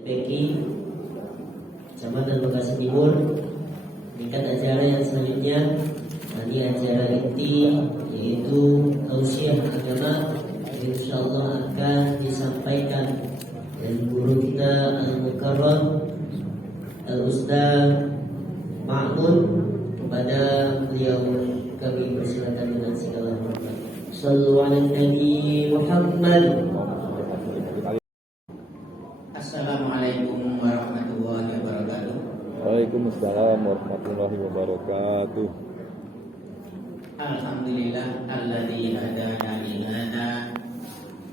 Beki, Kecamatan Bekasi Timur. Tingkat acara yang selanjutnya, ini acara inti yaitu tausiah agama, insyaallah akan disampaikan dari guru kita Al-Mukarram Al-Ustaz Ma'mun. Kepada beliau kami persilakan dengan segala hormat. Shallu ala Nabi Muhammad. Assalamualaikum warahmatullahi wabarakatuh. Waalaikumsalam warahmatullahi wabarakatuh. Alhamdulillah alladzi hadana li hadza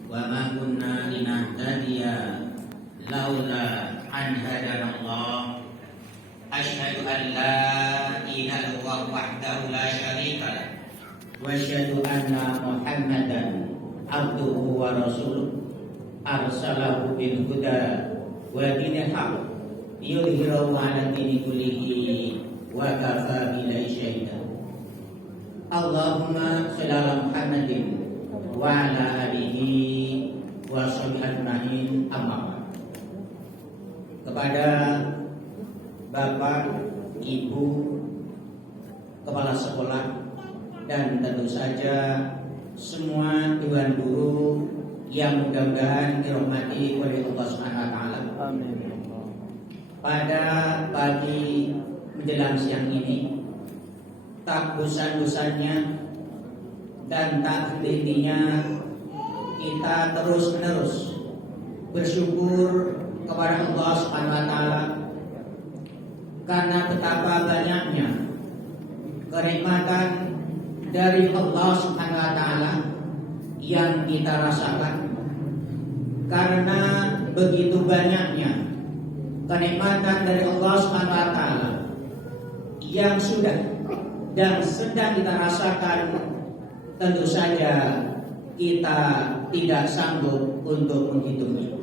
wa ma kunna linahtadiya laula an hadana Allah. Asyhadu an la ilaha illallah wahdahu la syarika lah wa asyhadu anna Muhammadan abduhu wa rasuluh arsalahu bil huda wa dinil haq yudhhiru 'ala dini kullihi wa kafa billahi syahida. Allahumma shalli ala Muhammadin wa ala alihi wa sahbihi ajma'in, amma ba'd. Kepada Bapak, Ibu, Kepala Sekolah, dan tentu saja semua Dewan Guru yang mudah-mudahan dirahmati oleh Allah Subhanahu wa taala. Amin. Pada pagi menjelang siang ini, tak bosan-bosannya dan tak henti-hentinya kita terus-menerus bersyukur kepada Allah Subhanahu wa taala karena betapa banyaknya kenikmatan dari Allah Subhanahu wa taala yang kita rasakan, karena begitu banyaknya kenikmatan dari Allah Subhanahu wa taala yang sudah dan sedang kita rasakan, tentu saja kita tidak sanggup untuk menghitungnya,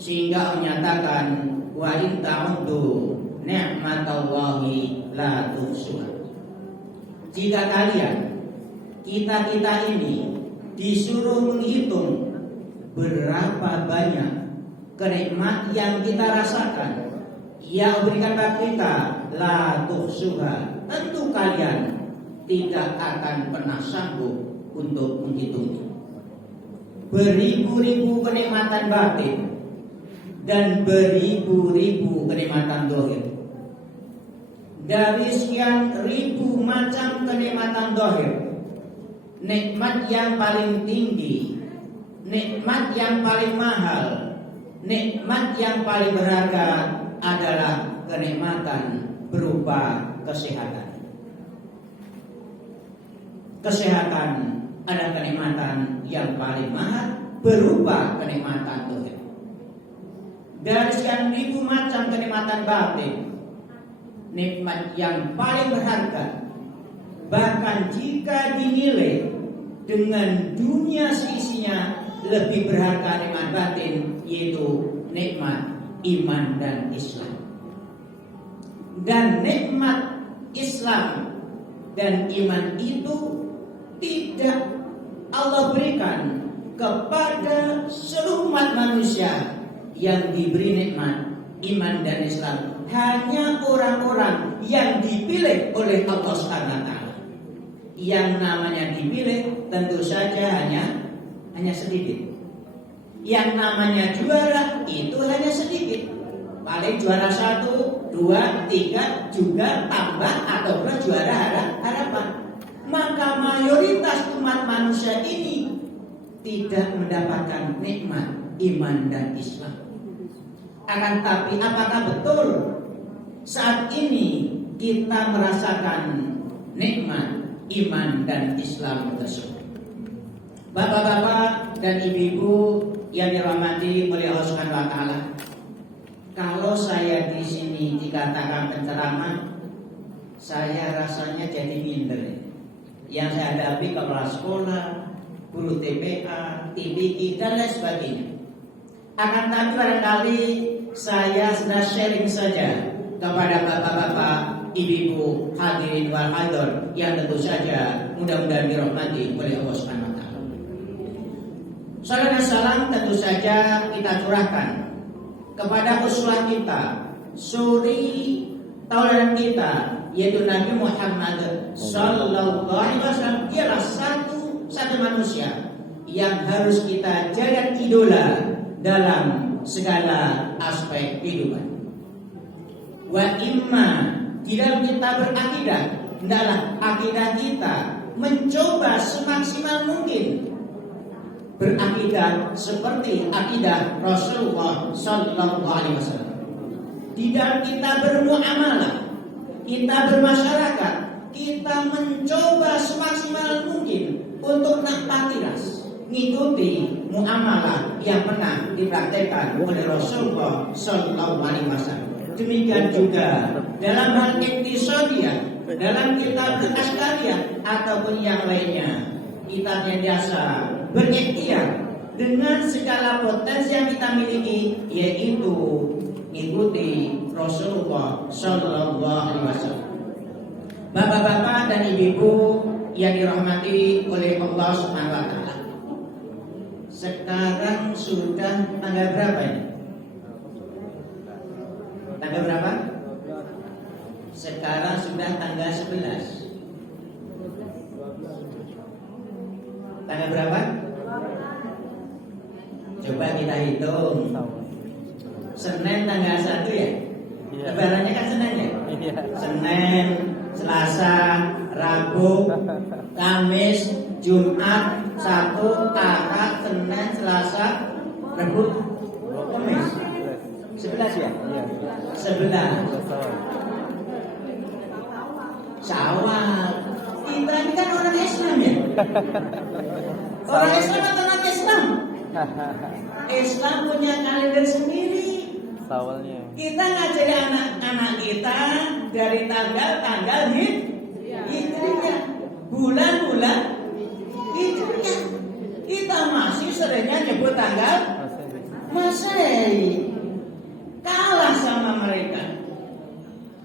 sehingga menyatakan wa in ta'uddu ni'matallahi la tuhsuha. Jika kalian kita ini disuruh menghitung berapa banyak kenikmatan yang kita rasakan, yang berikan kepada kita, la tuhsuha, tentu kalian tidak akan pernah sanggup untuk menghitungnya. Beribu-ribu kenikmatan batin dan beribu-ribu kenikmatan zahir. Dari sekian ribu macam kenikmatan zahir, nikmat yang paling tinggi, nikmat yang paling mahal, nikmat yang paling berharga adalah kenikmatan berupa kesehatan. Kesehatan adalah kenikmatan yang paling mahal berupa kenikmatan zahir. Dari sekian ribu macam kenikmatan batin, nikmat yang paling berharga, bahkan jika dinilai dengan dunia seisinya, lebih berharga nikmat batin, yaitu nikmat iman dan Islam. Dan nikmat Islam dan iman itu tidak Allah berikan kepada seluruh umat manusia yang diberi nikmat iman dan Islam. Hanya orang-orang yang dipilih oleh Allah SWT. Yang namanya dipilih tentu saja hanya sedikit. Yang namanya juara itu hanya sedikit. Paling juara 1, 2, 3, juga tambah atau juara harapan. Maka mayoritas umat manusia ini tidak mendapatkan nikmat iman dan Islam. Akan tapi apakah betul saat ini kita merasakan nikmat iman dan Islam tersebut? Bapak-bapak dan ibu-ibu yang dirahmati oleh Allah Subhanahu wa taala, kalau saya di sini dikatakan penceramah, saya rasanya jadi minder. Yang saya hadapi kepala sekolah, guru TPA, TPI dan lain sebagainya. Akan tapi barangkali saya sudah sharing saja kepada bapak-bapak, ibu-ibu, hadirin wal hadir yang tentu saja mudah-mudahan dirahmati oleh Allah Subhanahu wa taala. Salam dan salam tentu saja kita curahkan kepada uswah kita, suri tauladan kita, yaitu Nabi Muhammad sallallahu alaihi wasallam. Dialah satu manusia yang harus kita jadikan idola dalam segala aspek kehidupan. Wa imma, di dalam kita berakidah, hendaklah akidah kita mencoba semaksimal mungkin berakidah seperti akidah Rasulullah sallallahu alaihi wasallam. Di dalam kita bermuamalah, kita bermasyarakat, kita mencoba semaksimal mungkin untuk nakpatiras, ngikuti muamalah yang pernah dipraktekkan oleh Rasulullah sallallahu alaihi wasallam. Demikian juga dalam hal iktisadiyah, dalam kitab al-askariyah ataupun yang lainnya, kita biasa berikhtiar dengan segala potensi yang kita miliki, yaitu mengikuti Rasulullah sallallahu alaihi wasallam. Bapak-bapak dan ibu-ibu yang dirahmati oleh Allah Subhanahu wa taala. Sekarang sudah tanggal berapa ini? Tanggal berapa? Sekarang sudah tanggal 11. Tanggal berapa? Coba kita hitung. Senin tanggal 1 ya? Lebarannya kan Senin ya? Senin, Selasa, Rabu, Kamis, Jumat, Sabtu, Ahad, Senin, Selasa, Rabu, Kamis. 11 ya? 11. Syawal. Kita ini kan orang Islam ya? Orang Islam atau non Islam? Islam punya kalender sendiri. Sawalnya. Kita ngajari anak-anak kita dari tanggal hijriah, bulan-bulan hijriah. Kita masih seringnya nyebut tanggal Masehi. Kalah sama mereka.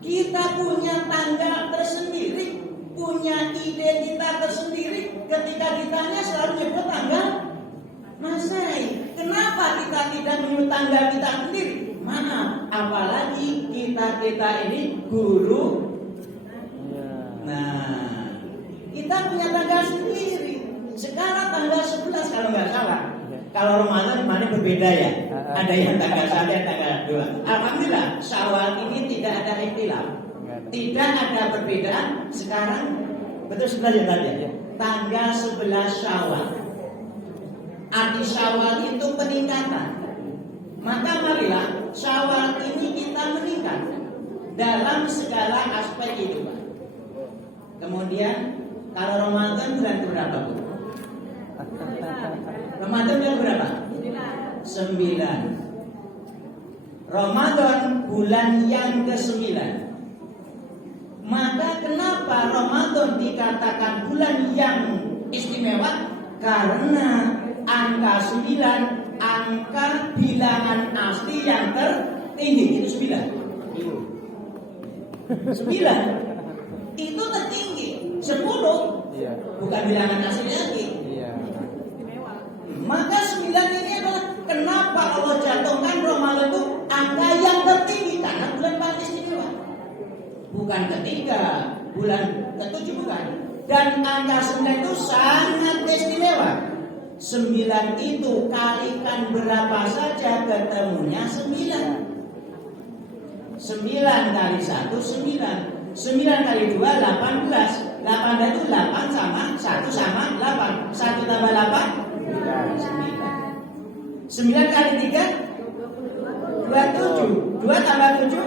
Kita punya tanggal tersendiri, punya identitas tersendiri. Ketika ditanya selalu nyebut tanggal Masehi. Kenapa kita tidak menyebut tanggal kita sendiri? Maaf, apalagi kita ini guru. Nah, kita punya tanggal sendiri. Sekarang tanggal 11 kalau nggak salah. Kalau Ramadan mana berbeda ya? Ada yang tanggal 1, tanggal 2. Alhamdulillah, Syawal ini tidak ada ikhtilaf. Tidak ada perbedaan. Sekarang betul 11 ya tadi. Tanggal 11 Syawal. Arti Syawal itu peningkatan. Maka marilah Syawal ini kita meningkat dalam segala aspek kehidupan. Kemudian kalau Ramadan bulan berapa, Bu? Ramadan bulan berapa? 9. Ramadan bulan yang ke-9. Maka kenapa Ramadan dikatakan bulan yang istimewa? Karena angka 9, angka bilangan asli yang tertinggi itu 9. 9 itu tertinggi. 10 bukan bilangan asli lagi. Maka 9 ini adalah kenapa Allah jatuhkan Ramadan itu angka yang tertinggi, karena bulan paling istimewa. Bukan ketiga, bulan ke-7 bukan. Dan angka 9 itu sangat istimewa. 9 itu kalikan berapa saja ketemunya 9. 9 kali 1 9. 9 kali 2 18. 8 itu 8 sama 1 sama 8. 1 tambah 8 9. 9 kali 3 27. 2 tambah 7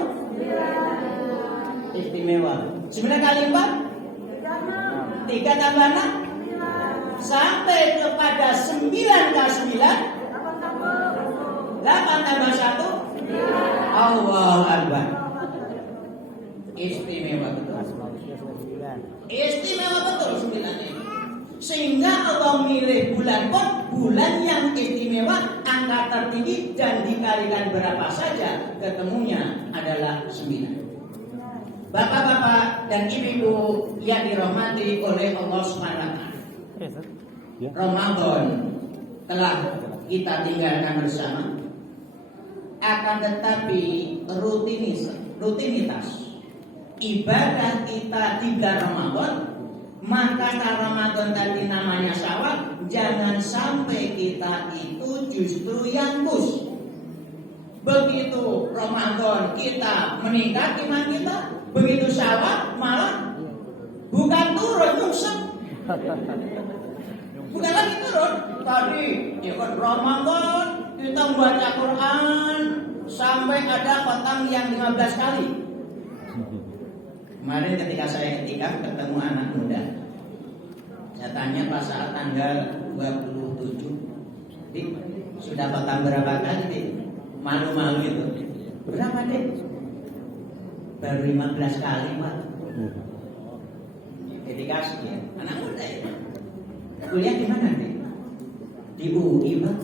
istimewa. 9 kali 4 3 tambah 6 sampai kepada 9 kali 9 8 tambah 1 Allahu Akbar. Istimewa betul. Istimewa betul 9 ini. Sehingga Allah milih bulan pun bulan yang istimewa, angka tertinggi, dan dikalikan berapa saja ketemunya adalah 9. Bapak-bapak dan ibu-ibu yang dirahmati oleh Allah SWT, Ramadan telah kita tinggalkan bersama. akan tetapi rutinitas ibadah kita di bulan Ramadan, maka kalau Ramadan tadi namanya Syawal, jangan sampai kita itu justru yang bus. Begitu Ramadan kita meningkat iman kita, begitu Syawal malah bukan turun, nyungsep. Bukan lagi turun. Tadi ya kan Ramadan kita membaca Quran sampai ada petang yang 15 kali. Kemarin ketika saya ketemu anak muda, saya tanya pas saat tanggal 27, Dik, sudah petang berapa kali, Dik? Malu-malu itu. Berapa, Dik? Baru 15 kali, Pak. Ketika ya, anak muda ya. Kuliah di mana, Dik? Di UI, Pak.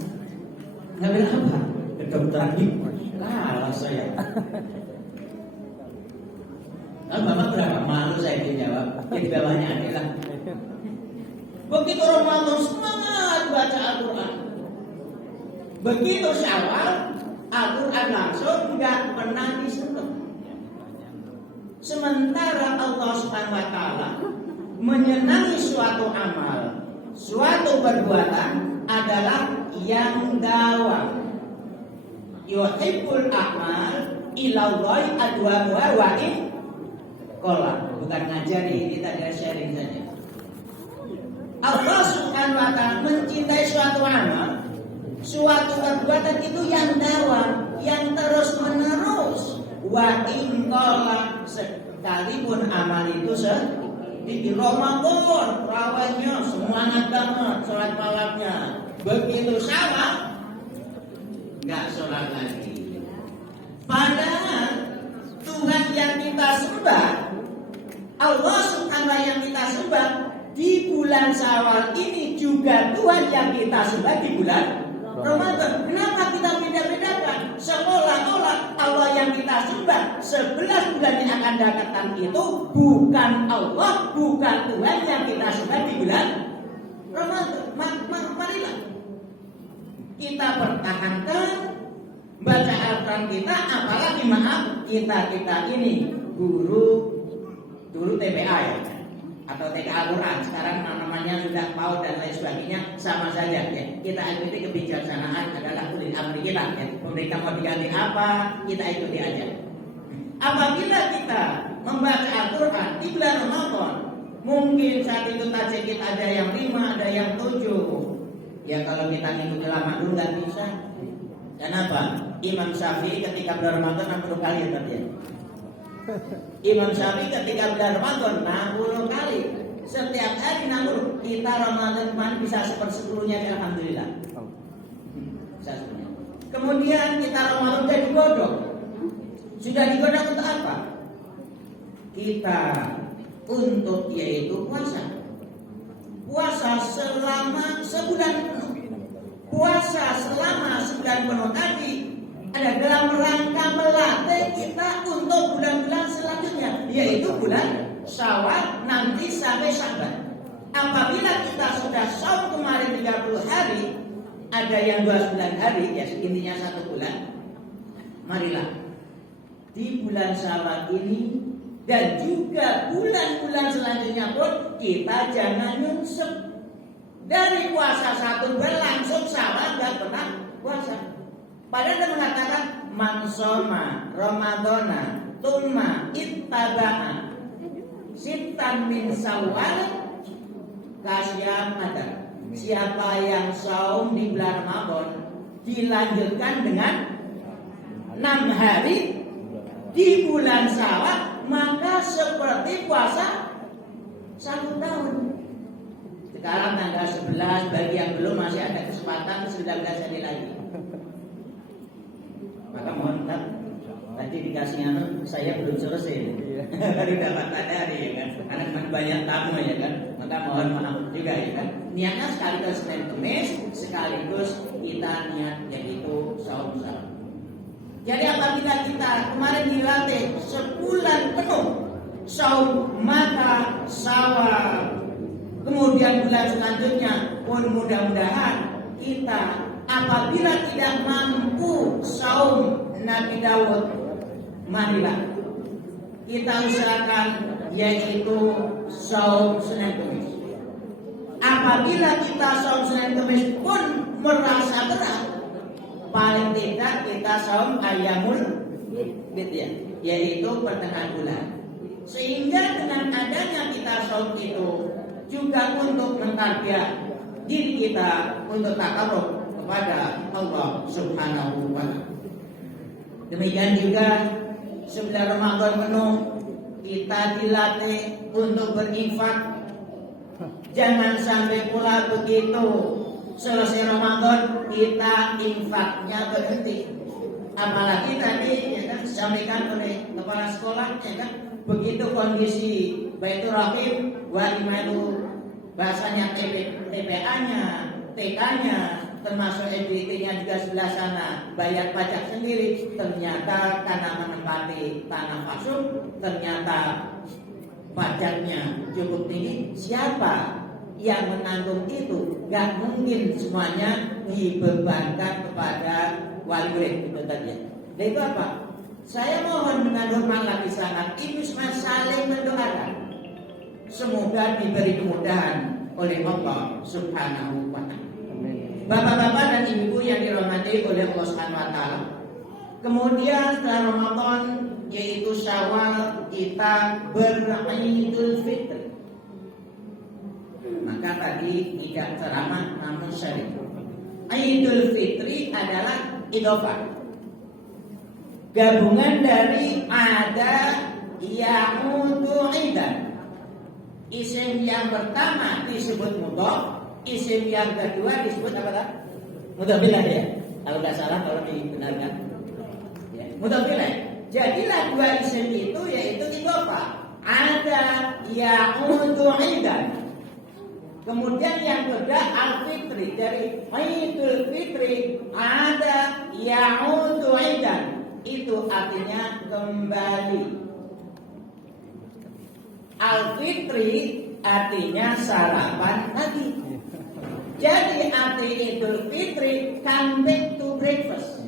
Ngambil apa? Kedokteran hidup. Kalah saya. Nah, Bapak berapa? Malu saya dijawab. Di bawahnya adalah begitu Ramadan semangat baca Al-Quran. Begitu Syawal, Al-Quran langsung nggak pernah disentuh. Sementara Allah Subhanahu wa Ta'ala menyenangi suatu amal, suatu perbuatan adalah yang dawam. Yuhibbul a'mal ilallahi adwamuha wa in qala. Bukan ngajari, kita ada sharing saja. Allah Subhanahu wa Ta'ala mencintai suatu amal, suatu perbuatan itu yang dawam, yang terus menerus. Wa in qala, sekalipun amal itu di Ramadan, rawatnya semangat banget, sholat malamnya. Begitu sama, nggak sholat lagi. Padahal Tuhan yang kita sembah, Allah Subhanahu wa Ta'ala yang kita sembah di bulan Syawal ini juga Tuhan yang kita sembah di bulan Ramadan. Kenapa kita beda-bedakan? Seolah-olah Allah yang kita sembah 11 bulan yang akan datang itu bukan Allah, bukan Tuhan yang kita sembah di bulan Ramadan. Marilah kita pertahankan baca Al-Quran kita, apalagi maaf kita ini guru dulu TPA ya, atau TK Al-Quran, sekarang namanya sudah PAUD dan lain sebagainya, sama saja ya. Kita ikuti kebijaksanaan adalah ulil amri kita ya. Pemerintah mau diganti apa, kita ikuti aja. Apabila kita membaca Al-Quran di bulan Ramadan, mungkin saat itu tajwid ada yang 5, ada yang 7. Ya kalau kita ngikuti lama dulu nggak bisa. Kenapa? Imam Syafi'i ketika bulan Ramadan 60 kali ya tadi ya. Imam Syafi'i ketika bulan Ramadan 60 kali. Setiap hari 60. Kita Ramadan kemarin bisa 1/10-nya alhamdulillah. Bisa semuanya. Kemudian kita Ramadan sudah digodok. Sudah digodok untuk apa? Kita untuk yaitu puasa. Puasa selama sebulan penuh. Puasa selama sebulan penuh tadi ada dalam rangka melatih kita untuk bulan-bulan selanjutnya, yaitu bulan Syawal nanti sampai Syaban. Apabila kita sudah saum kemarin 30 hari, ada yang 29 hari, ya intinya 1 bulan. Marilah di bulan Syawal ini dan juga bulan-bulan selanjutnya pun kita jangan nyungsep. Dari puasa 1 bulan langsung Syawal nggak pernah puasa. Padahal dia mengatakan man shoma Ramadana tsumma ittaba'a sittan min Syawal kasyamatan. Siapa yang saum di bulan Ramadan dilanjutkan dengan 6 hari di bulan Syawal, maka seperti puasa 1 tahun. Sekarang tanggal 11, bagi yang belum masih ada kesempatan 19 hari lagi. Maka mohon maaf, tadi dikasih saya belum selesai. Baru dapat hari ya kan, karena banyak tamu ya kan. Maka mohon maaf juga ya kan. Niatnya sekaligus Senin Kemis, sekaligus kita niat yaitu saum. Jadi apabila kita kemarin dilatih sebulan penuh saum, maka Syawal, kemudian bulan selanjutnya pun mudah-mudahan kita apabila tidak mampu saum Nabi Daud, marilah kita usahakan yaitu saum Senin Kemis. Apabila kita saum Senin Kemis pun merasa berat, paling tidak kita saum Ayyamul Bid, yaitu pertengahan bulan. Sehingga dengan adanya kita saum itu juga untuk mentarbiyah diri kita untuk takarrub kepada Allah Subhanahu wa Ta'ala. Demikian juga sebulan Ramadan penuh kita dilatih untuk berinfak. Jangan sampai pula begitu selesai Ramadan kita infaknya berhenti. Apalagi tadi ya kan disampaikan oleh kepala sekolah ya kan, begitu kondisi Baitur Rahim walimanu bahasanya TPA-nya, TK-nya, termasuk EBT-nya juga sebelah sana bayar pajak sendiri, ternyata karena menempati tanah pasung ternyata pajaknya cukup tinggi. Siapa yang menanggung itu? Gak mungkin semuanya dibebankan kepada wali murid itu tadi. Dan itu apa? Saya mohon dengan hormat lagi sangat ini semua saling mendoakan. Semoga diberi kemudahan oleh Allah Subhanahu wa Ta'ala. Bapak-bapak dan ibu yang dirahmati oleh Allah Subhanahu wa Ta'ala. Kemudian setelah Ramadan yaitu Syawal kita beridul fitri. Maka tadi tidak ceramah namun syarif. Idul Fitri adalah idofah, gabungan dari ada ya'udu idan. Isim yang pertama disebut mudhof, isim yang kedua disebut apa? Mudhof ilaih ya. Kalau nggak salah kalau dibenarkan. Ya, mudhof ilaih. Jadilah dua isim itu yaitu idofah. Ada ya'udu idan. Kemudian yang kedua al-fitri, dari Idul Fitri ada ya'udu idan, itu artinya kembali. Al-fitri artinya sarapan pagi. Jadi arti Idul Fitri come back to breakfast,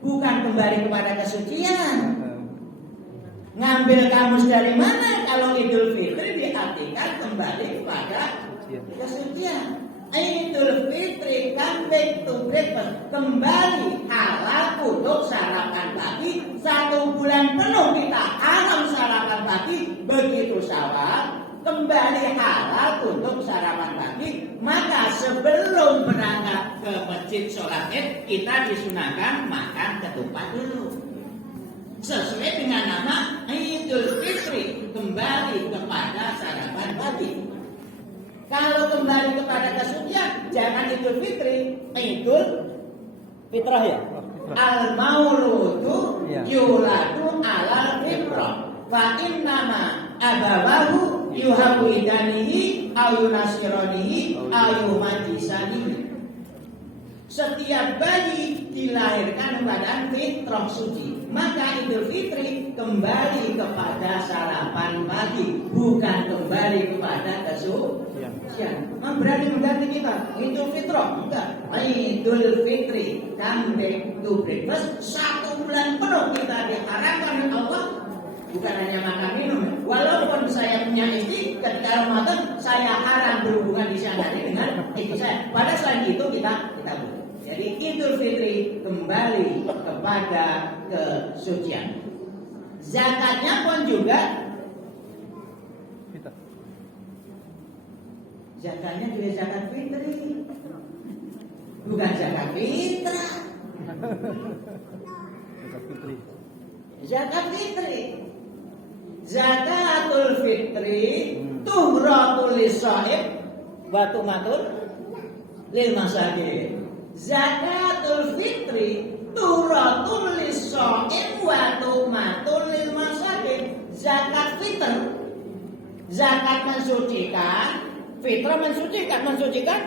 bukan kembali kepada kesucian. Ngambil kamus dari mana kalau Idul Fitri diartikan kembali kepada kesucian. Idul Fitri come back to breakfast, kembali halal untuk sarapan pagi. 1 bulan penuh kita haram sarapan pagi. Begitu Syawal kembali halal untuk sarapan pagi. Maka sebelum berangkat ke masjid sholat Id kita disunahkan makan ketupat dulu, sesuai dengan nama Idul Fitri, kembali kepada sarapan pagi. Kalau kembali kepada kesucian, jangan Idul Fitri, Idul Fitrah ya. Al-mauludu yuladu alal fitrah. Fa innama abawahu yuhawidanihi ayunasironihi ayumajisanihi. Setiap bayi dilahirkan keadaan fitrah suci. Maka Idul Fitri kembali kepada sarapan pagi, bukan kembali kepada kesucian. Berarti mengganti kita Idul Fitrah, enggak. Idul Fitri come back to breakfast. 1 bulan penuh kita diharapkan Allah, bukan hanya makan minum. Walaupun saya punya istri, ketika Ramadan saya haram berhubungan di sana dengan istri saya. Pada saat itu kita boleh. Jadi Idul Fitri kembali kepada kesucian. Zakatnya pun juga, zakatnya juga zakat fitri, bukan zakat fitrah. Zakat fitri, zakatul fitri tuhratul lisaib wa tumatul lil masakin. Zakatul fitri tuhratul lisaib wa tumatul lil masakin. Zakat fitr, zakat mensucikan, fitrah mensucikan.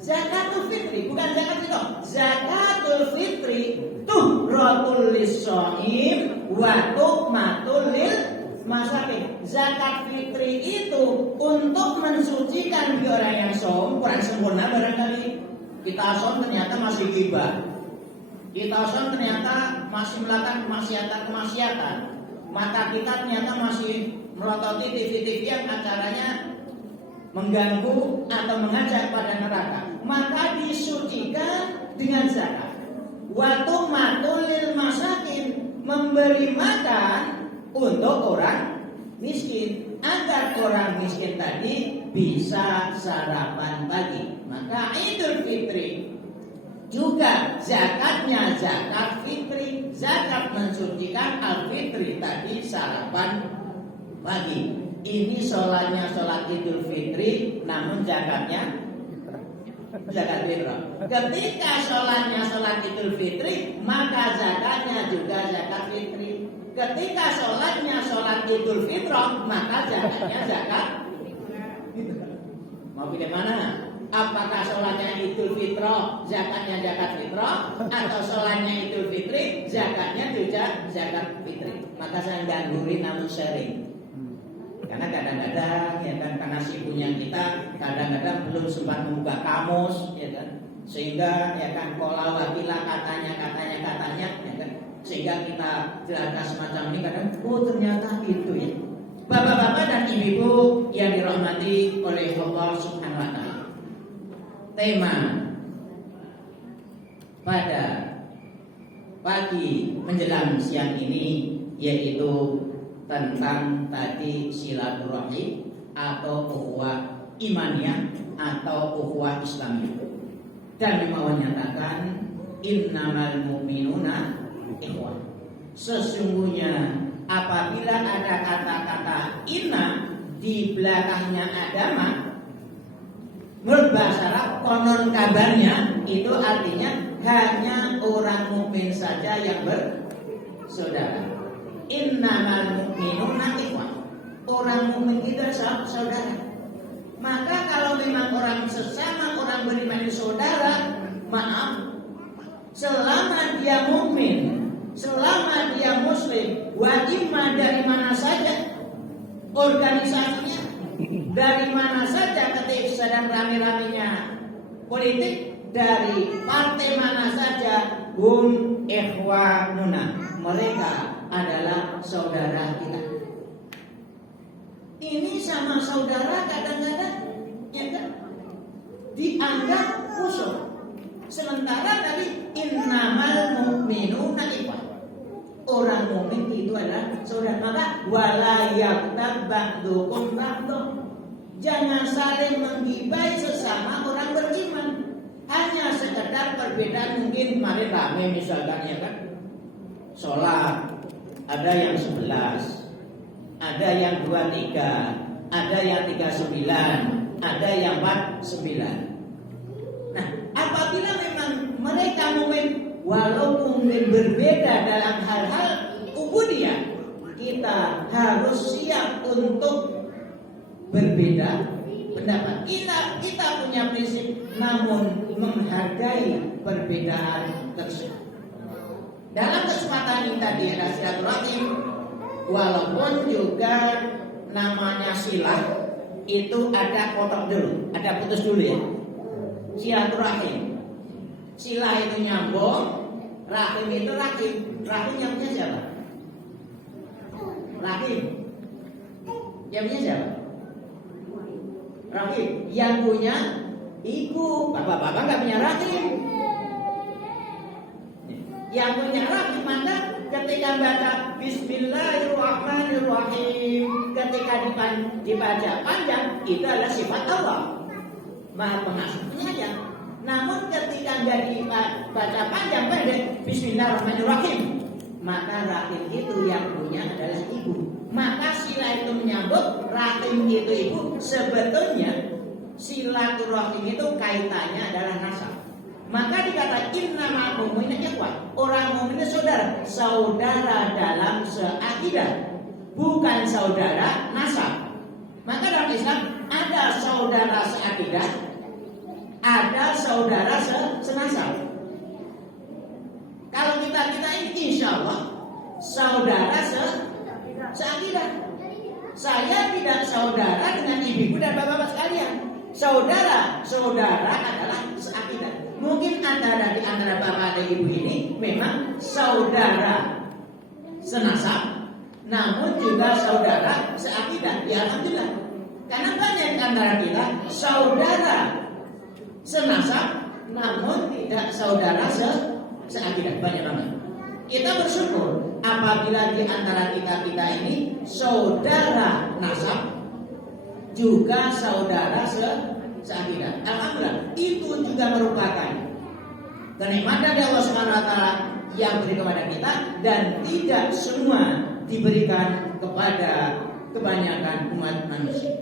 Zakatul fitri bukan zakat fitrah. Zakatul fitri tuhratul lisaib wa tumatul lil masakin. Zakat fitri itu untuk mensucikan bagi orang yang saum kurang sempurna barangkali. Kita saum ternyata masih gibah. kita ternyata masih melakukan kemaksiatan, mata kita ternyata masih melototi TV-TV yang acaranya mengganggu atau mengajak pada neraka, maka disucikan dengan zakat. Waktu matulil masakin, memberi makan untuk orang miskin, agar orang miskin tadi bisa sarapan pagi. Maka Idul Fitri juga zakatnya zakat fitri, zakat mensucikan al-fitri tadi sarapan pagi. Ini sholatnya sholat Idul Fitri, namun zakatnya zakat fitri. Ketika sholatnya sholat Idul Fitri, maka zakatnya juga zakat fitri. Ketika sholatnya sholat Idul Fitri, maka zakatnya zakat. Mau pilih mana? Apakah sholatnya Idul Fitri, zakatnya zakat fitri, atau sholatnya Idul Fitri, zakatnya juga zakat fitri? Maka saya nggak gurih namun sharing. Karena kadang-kadang ya kan, karena sibuknya kita kadang-kadang belum sempat membuka kamus, ya kan, sehingga ya kan pola wakila katanya ya kan, sehingga kita belajar semacam ini kadang ternyata itu ya. Bapak-bapak dan ibu-ibu yang dirahmati oleh Allah Subhanahu wa taala. Tema pada pagi menjelang siang ini yaitu tentang tadi silaturahim atau ukhuwah imaniyah atau ukhuwah islamiyah. Dan mau menyatakan innamal mu'minuna ikhwah. Sesungguhnya apabila ada kata-kata inna di belakangnya agama, menurut bahasa Arab konon kabarnya itu artinya hanya orang mukmin saja yang bersaudara. Innamal mu'minuna ikhwah. Orang mukmin itu saudara. Maka kalau memang orang sesama orang beriman itu saudara, maaf, selama dia mukmin, selama dia muslim, wajibnya dari mana saja organisasinya, dari mana saja ketika sedang rame-ramenya politik, dari partai mana saja, ikhwanuna, mereka adalah saudara kita. Ini sama saudara kadang-kadang ya kan dianggap musuh. Sementara tadi innamal mu'minuna ikhwah. Orang mukmin itu adalah saudara. Maka wala yaghtab ba'dukum ba'dun. Jangan saling menggibai sesama orang beriman. Hanya sekedar perbedaan, mungkin kemarin rame misalkan ya kan, sholat ada yang 11, ada yang 23, ada yang 39, ada yang 49. Nah, apabila memang mereka mukmin walaupun berbeda dalam hal-hal ubudiyah, kita harus siap untuk berbeda pendapat. Kita punya prinsip, namun menghargai perbedaan tersebut. Dalam kesempatan ini tadi ada silaturahim, walaupun juga namanya silah itu ada potong dulu, ada putus dulu ya. Silaturahim, silah itu nyambung, rahim itu rahim. Rahim yang punya siapa? Rahim yang punya siapa? Rahim yang punya ibu. Bapak-bapak nggak punya rahim. Yang punya rahim, maka ketika baca Bismillahirrahmanirrahim, ketika dibaca panjang, itu adalah sifat Allah, Maha Pengasih Penyayang. Namun ketika nggak dibaca panjang pendek Bismillahirrahmanirrahim, maka rahim itu yang punya adalah ibu. Maka sila itu menyambut, rahim itu ibu. Sebetulnya silaturahim itu kaitannya adalah nasab. Maka dikata innamal mu'minuna ikhwah. Orang mukmin itu saudara dalam seakidah, bukan saudara nasab. Maka dalam Islam ada saudara seakidah, ada saudara senasab. Kalau kita ini insya Allah saudara seakidah. Saya tidak saudara dengan ibu dan bapak-bapak sekalian. Saudara adalah seakidah. Mungkin di antara bapak dan ibu ini memang saudara senasab, namun juga saudara seakidah. Ya alhamdulillah. Karena banyak di antara kita saudara senasab, namun tidak saudara seakidah. Banyak banget. Kita bersyukur apabila di antara kita ini saudara nasab juga saudara seakidah. Alhamdulillah, itu juga merupakan kenikmatan dari Allah Subhanahu wa taala yang beri kepada kita, dan tidak semua diberikan kepada kebanyakan umat manusia.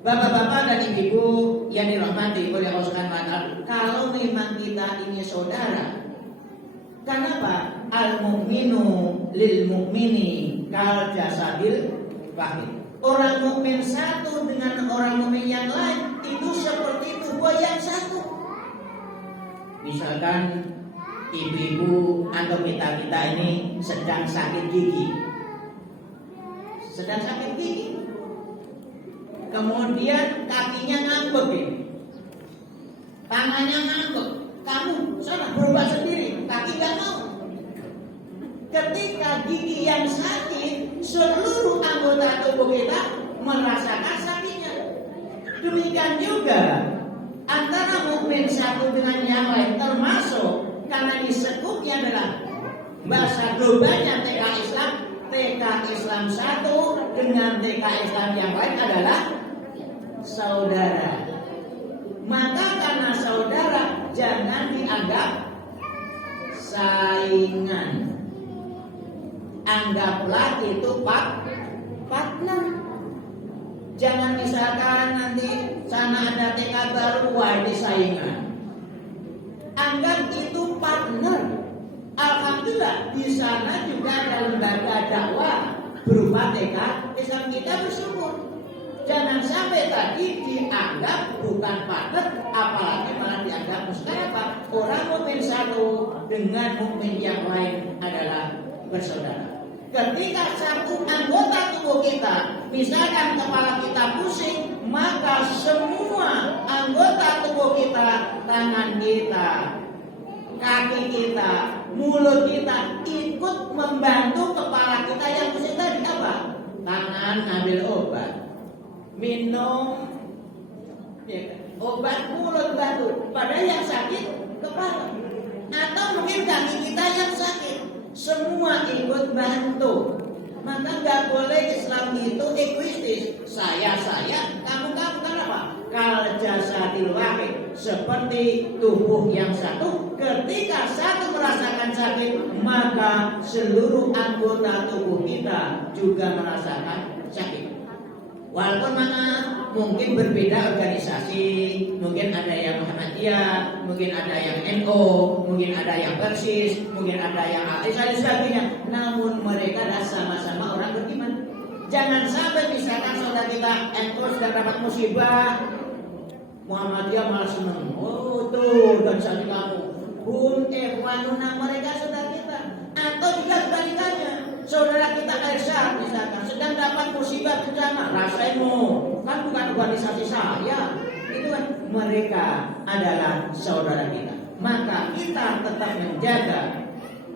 Bapak-bapak dan ibu-ibu yang dirahmati oleh Allah Subhanahu wa taala, kalau memang kita ini saudara, kenapa al-mu'minu lil mu'mini kal jasadil wahid? Orang mukmin satu dengan orang mukmin yang lain itu seperti tubuh yang satu. Misalkan ibu-ibu atau kita ini sedang sakit gigi, kemudian kakinya ngambek, tangannya ngambek, kamu sana berubah sendiri, kaki nggak mau. Ketika gigi yang sakit, seluruh anggota tubuh kita merasakan sakitnya. Demikian juga antara mukmin satu dengan yang lain, termasuk karena di sekupnya adalah bahasa globalnya TK Islam. TK Islam satu dengan TK Islam yang lain adalah saudara. Maka karena saudara, jangan dianggap saingan. Anggaplah itu partner. Jangan misalkan nanti sana ada TK baru, wah ini saingan. Anggap itu partner. Alhamdulillah di sana juga ada lembaga dakwah berupa TK Islam, kita bersyukur. Jangan sampai tadi dianggap bukan partner, apalagi malah dianggap musuh. Orang mukmin satu dengan mukmin yang lain adalah bersaudara. Ketika satu anggota tubuh kita, misalkan kepala kita pusing, maka semua anggota tubuh kita, tangan kita, kaki kita, mulut kita ikut membantu kepala kita yang pusing tadi. Apa? Tangan ambil obat, minum obat, mulut bantu. Padahal yang sakit kepala, atau mungkin kaki kita yang sakit, semua ikut bantu. Maka nggak boleh Islam itu egoistis. Saya, kamu. Kenapa? Kal jasadil wahid, seperti tubuh yang satu. Ketika satu merasakan sakit, maka seluruh anggota tubuh kita juga merasakan sakit. Walaupun mana mungkin berbeda organisasi, mungkin ada yang Muhammadiyah, mungkin ada yang NU, mungkin ada yang Persis, mungkin ada yang AIS dan sebagainya. Namun mereka adalah sama-sama orang beriman. Jangan sampai misalkan saudara kita NU sedang dapat musibah, Muhammadiyah malah senang. Oh tuh organisasi kamu, Ikhwanuna, mereka saudara kita. Atau juga kebalikannya, saudara kita Aisyah misalkan sedang dapat musibah bencana, rasaimu kan bukan organisasi saya, itu kan mereka adalah saudara kita. Maka kita tetap menjaga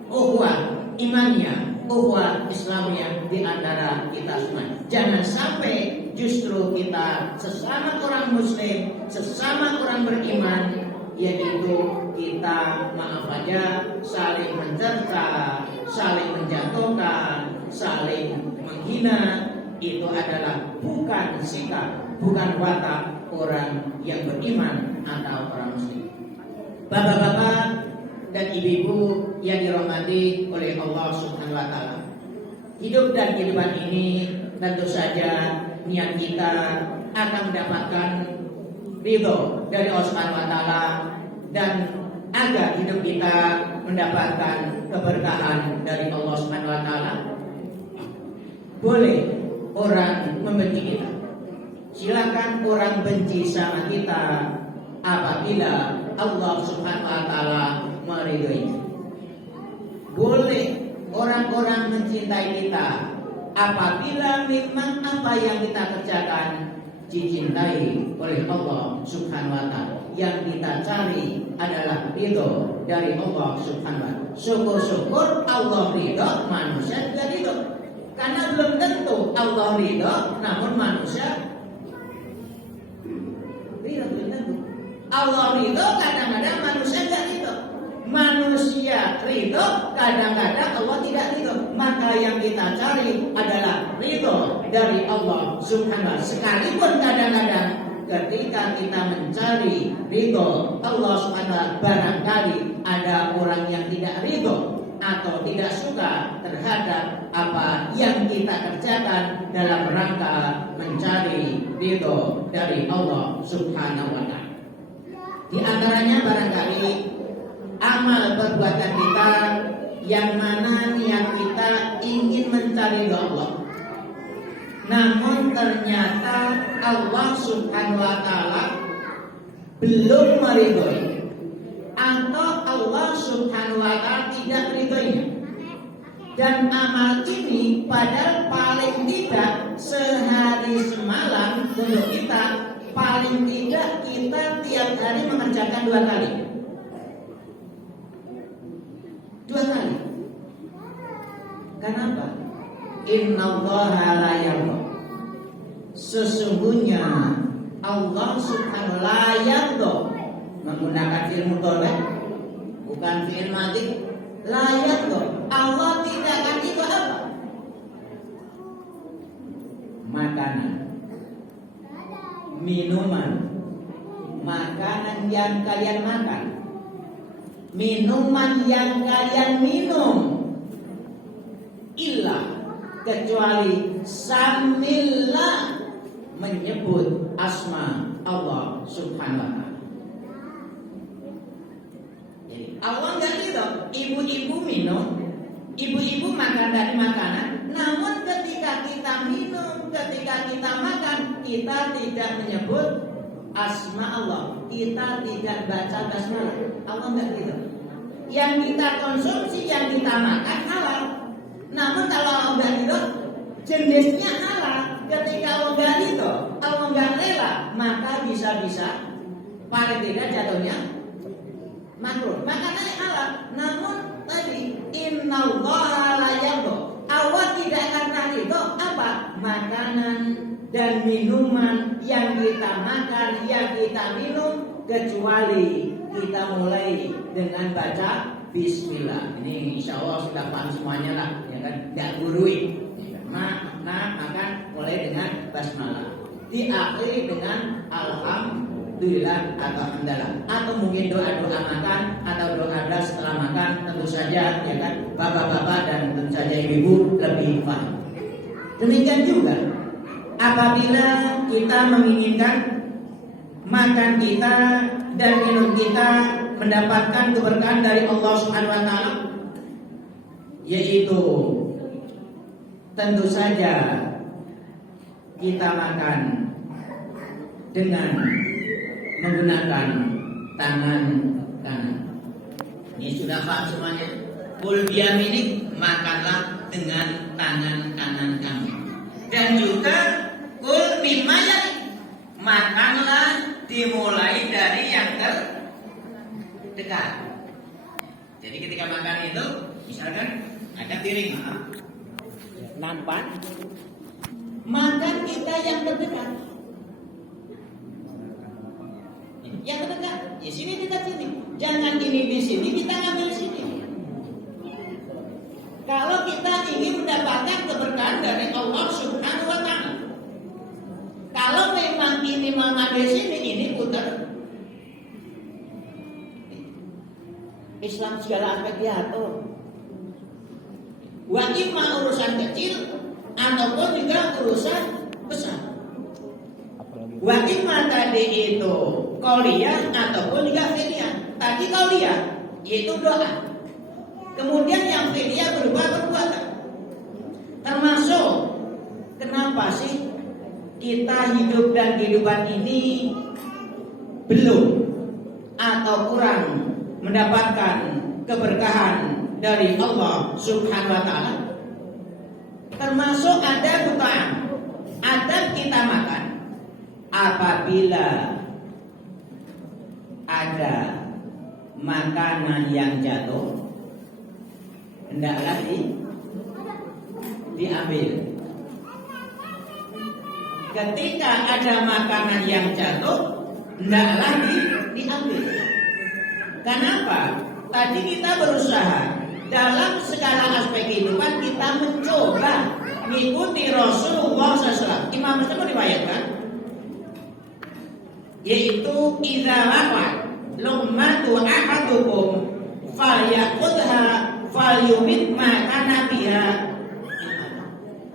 ukhuwah imannya, ukhuwah Islamnya di antara kita semua. Jangan sampai justru kita sesama orang muslim, sesama orang beriman, yaitu kita maaf aja saling mencerca, saling menjatuhkan, saling menghina. Itu adalah bukan sikap, bukan watak orang yang beriman atau orang muslim. Bapak-bapak dan ibu-ibu yang dirahmati oleh Allah Subhanahu wa taala, hidup dan kehidupan ini tentu saja niat kita akan mendapatkan ridho dari Allah Subhanahu wa taala, dan agar hidup kita mendapatkan keberkahan dari Allah Subhanahu wa taala. Boleh orang membenci kita, silakan orang benci sama kita apabila Allah Subhanahu wa taala meridhoi. Boleh orang-orang mencintai kita apabila memang apa yang kita kerjakan dicintai oleh Allah Subhanahu wa taala. yang kita cari adalah ridho dari Allah Subhanahu wa Ta'ala. Syukur-syukur Allah ridho, manusia juga ridho. Karena belum tentu Allah ridho, namun manusia ridho belum tentu. Allah ridho, kadang-kadang manusia tidak ridho. Manusia ridho, kadang-kadang Allah tidak ridho. Maka yang kita cari adalah ridho dari Allah Subhanahu wa Ta'ala. Sekalipun kadang-kadang ketika kita mencari ridho Allah Subhanahu wa Ta'ala, barangkali ada orang yang tidak ridho atau tidak suka terhadap apa yang kita kerjakan dalam rangka mencari ridho dari Allah Subhanahu wa Ta'ala. Di antaranya barangkali amal perbuatan kita yang mana niat kita ingin mencari ridho Allah, namun ternyata Allah Subhanahu wa Ta'ala belum meridhoi, atau Allah Subhanahu wa Ta'ala tidak meridhoinya. Dan amal ini padahal paling tidak sehari semalam untuk kita, paling tidak kita tiap hari mengerjakan 2 kali. 2 kali. Kenapa? Innallaha la yarda. Sesungguhnya Allah Subhanahu la yarda, menggunakan fi'il mudhari, bukan fi'il madhi. La yarda, Allah tidak akan itu apa? Makanan, minuman, makanan yang kalian makan, minuman yang kalian minum, illa, kecuali sambillah menyebut asma Allah Subhanahu wa Ta'ala. Jadi Allah nggak gitu. Ibu-ibu minum, ibu-ibu makan dari makanan, namun ketika kita minum, ketika kita makan, kita tidak menyebut asma Allah, kita tidak baca basmalah. Allah nggak gitu. Yang kita konsumsi, yang kita makan halal. Namun kalau Allah nggak ridho, jenisnya halal. Ketika Allah nggak ridho, Allah nggak rela, maka bisa-bisa paling tidak jatuhnya makruh. Makanannya halal, namun tadi innallaha la yarda, Allah tidak akan ridho apa? Makanan dan minuman yang kita makan, yang kita minum, kecuali kita mulai dengan baca Bismillah. Ini insya Allah sudah paham semuanya lah, ya kan? Tidak gurui. Makan mulai dengan basmalah, diakhiri dengan alhamdulillah atau alhamdulillah, atau mungkin doa-doa makan atau doa setelah makan, tentu saja ya kan bapak-bapak dan tentu saja ibu-ibu lebih paham. Demikian juga apabila kita menginginkan makan kita dan minum kita mendapatkan keberkahan dari Allah Subhanahu wa Ta'ala, yaitu tentu saja kita makan dengan menggunakan tangan kanan. Ini sudah paham semuanya. Kul biyaminik, makanlah dengan tangan kanan kamu. Dan juga kul mimma yali, makanlah dimulai dari yang terdekat. Jadi ketika makan itu, misalkan ada piring, nampan, makan kita yang terdekat. Yang terdekat, di sini dekat sini. Jangan ini di sini, kita ngambil di sini. Kalau kita ingin mendapatkan keberkahan dari Allah Subhanahu wa Ta'ala, kalau memang ini mengambil sini, ini putar. Islam segala aspek diatur. Wajib urusan kecil ataupun juga urusan besar. Wajib tadi itu qauliyah ataupun juga fi'liyah. Tadi qauliyah yaitu doa. Kemudian yang fi'liyah berupa perbuatan. Termasuk kenapa sih kita hidup dan kehidupan ini belum atau kurang mendapatkan keberkahan dari Allah Subhanahu wa Ta'ala? Termasuk ada butaan, ada kita makan apabila ada makanan yang jatuh, hendaklah diambil. Ketika ada makanan yang jatuh, hendaklah diambil. Kenapa? Tadi kita berusaha dalam segala aspek kehidupan kita mencoba mengikuti Rasulullah SAW. Imam Muslim meriwayatkan, yaitu idza laqat luqmatu ahadukum falyaqudha falyumit ma kana biha.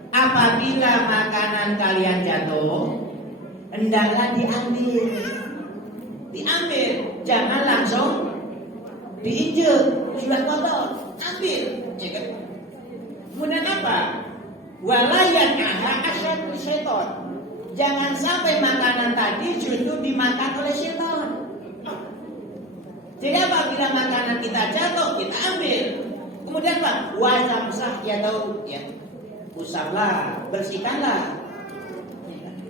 Apabila makanan kalian jatuh, hendaklah diambil. Diambil, jangan langsung diinjek, sudah kotor, ambil. Ya kan? Kemudian apa? Walayan aha asyadu syaiton. Jangan sampai makanan tadi justru dimakan oleh syaitan. Jadi apabila makanan kita jatuh, kita ambil. Kemudian apa? Wasamsah ya tahu ya. Usaplah, bersihkanlah.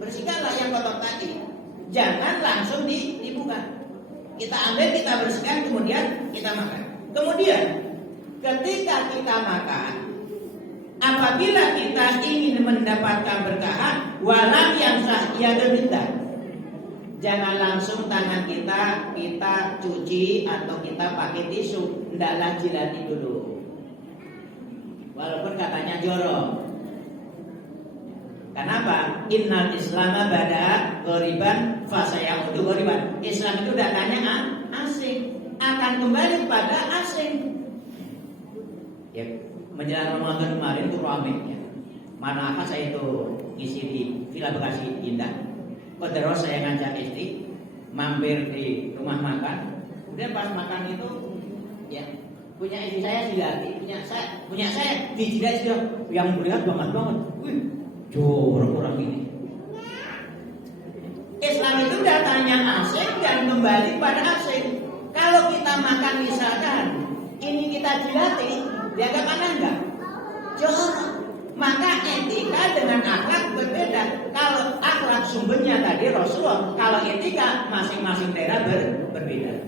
Bersihkanlah yang kotor tadi. Jangan langsung dibuka. Kita ambil, kita bersihkan, kemudian kita makan. Kemudian ketika kita makan, apabila kita ingin mendapatkan berkah, walam yang sah ia minta. Jangan langsung tangan kita cuci atau kita pakai tisu, hendaklah jilati dulu. Walaupun katanya jorok. Kenapa? Innal Islama bada ghoriban fasayaudu ghoriban. Islam itu datanya asing, akan kembali pada asing. Ya, menjelang Ramadan kemarin itu ramai ya. Mana apa saya itu ngisi di Villa Bekasi Indah. Terus saya ngajak istri mampir di rumah makan. Kemudian pas makan itu ya, punya istri saya dilati, punya saya dijilat yang melihat banget. Wih, jorok ini. Islam itu datanya asing dan kembali pada asing. Kalau kita makan misalkan ini kita jilati, dianggap aneh enggak? Jorok. Maka etika dengan akhlak berbeda. Kalau akhlak sumbernya tadi Rasulullah, kalau etika masing-masing daerah berbeda.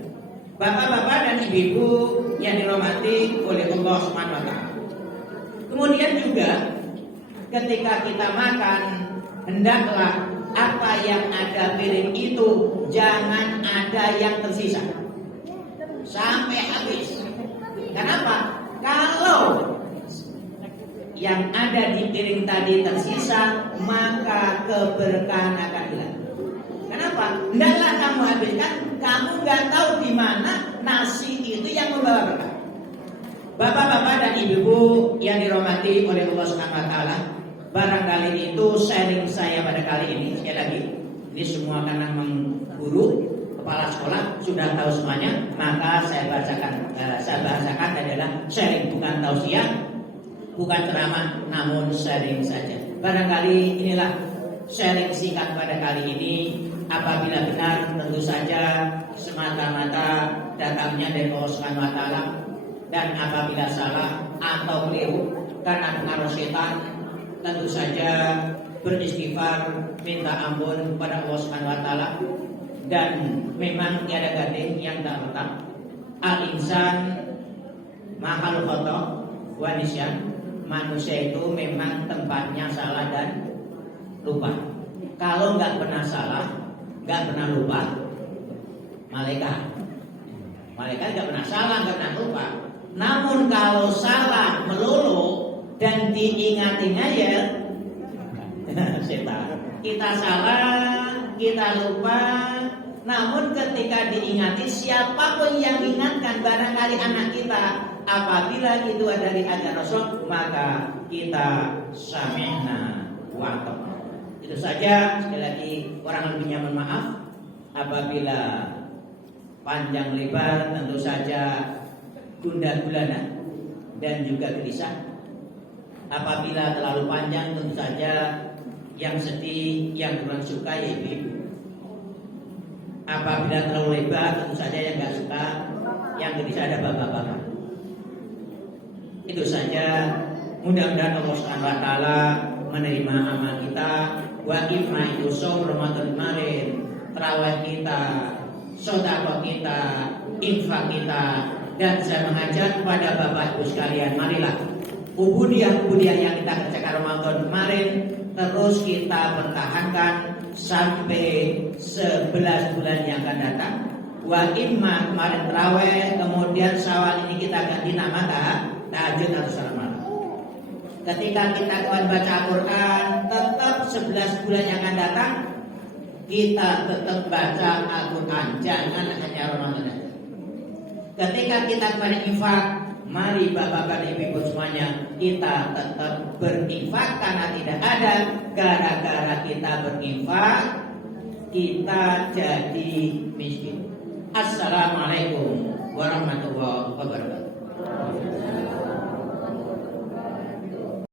Bapak-bapak dan ibu-ibu yang dirahmati oleh Allah Subhanahu wa taala. Kemudian juga ketika kita makan, hendaklah apa yang ada piring itu jangan ada yang tersisa sampai habis. Kenapa? Kalau yang ada di piring tadi tersisa, maka keberkahan akan hilang. Kenapa? Hendaklah kamu habiskan. Kamu nggak tahu di mana nasi itu yang membawa berkah. Bapak-bapak dan ibu-ibu yang dirahmati oleh Allah Subhanahu wa taala, barangkali itu sharing saya pada kali ini. Sekali lagi, ini semua karena mengguru kepala sekolah sudah tahu semuanya, maka saya bahasakan adalah sharing, bukan tausiah, bukan ceramah, namun sharing saja. Barangkali inilah sharing singkat pada kali ini. Apabila benar, tentu saja semata-mata datangnya dari Allah Subhanahu wa taala, dan apabila salah atau keliru karena pengaruh setan, tentu saja beristighfar, minta ampun kepada Allah Subhanahu wa taala. Dan memang tiada gading yang tak tetap. Al-insan mahal khata wa nisyan. Manusia itu memang tempatnya salah dan lupa. Kalau nggak pernah salah, nggak pernah lupa, malaikat nggak pernah salah, nggak pernah lupa. Namun kalau salah melulu dan diingatin aja, setan. Kita salah, kita lupa. Namun ketika diingati, siapapun yang ingatkan, barangkali anak kita, apabila itu ada dari ajaran Rasul, maka kita sami'na wa ata'na. Itu saja. Sekali lagi, orang lebihnya mohon maaf apabila panjang lebar, tentu saja tunda gulana dan juga gelisah. Apabila terlalu panjang, tentu saja yang sedih, yang kurang suka ya ibu. Apabila terlalu lebar, tentu saja yang nggak suka, yang gelisah ada bapak-bapak. Itu saja. Mudah-mudahan Allah Subhanahu wa taala menerima amal kita. Wa ifna itu som Ramadan kemarin, tarawih kita sedekah kita, infak kita. Dan saya mengajak kepada Bapak Ibu sekalian, marilah ubudiyah yang kita kerjakan Ramadan kemarin terus kita pertahankan sampai 11 bulan yang akan datang. Wa imma kemarin terawih, kemudian Syawal ini kita ganti nama tahajud atau salat malam. Ketika kita kawan baca Al-Quran, tetap 11 bulan yang akan datang kita tetap baca Al-Quran, jangan hanya Ramadan saja. Ketika kita kemarin infak, mari bapak-bapak ibu semuanya kita tetap berinfak, karena tidak ada gara-gara kita berinfak kita jadi miskin. Assalamualaikum warahmatullahi wabarakatuh.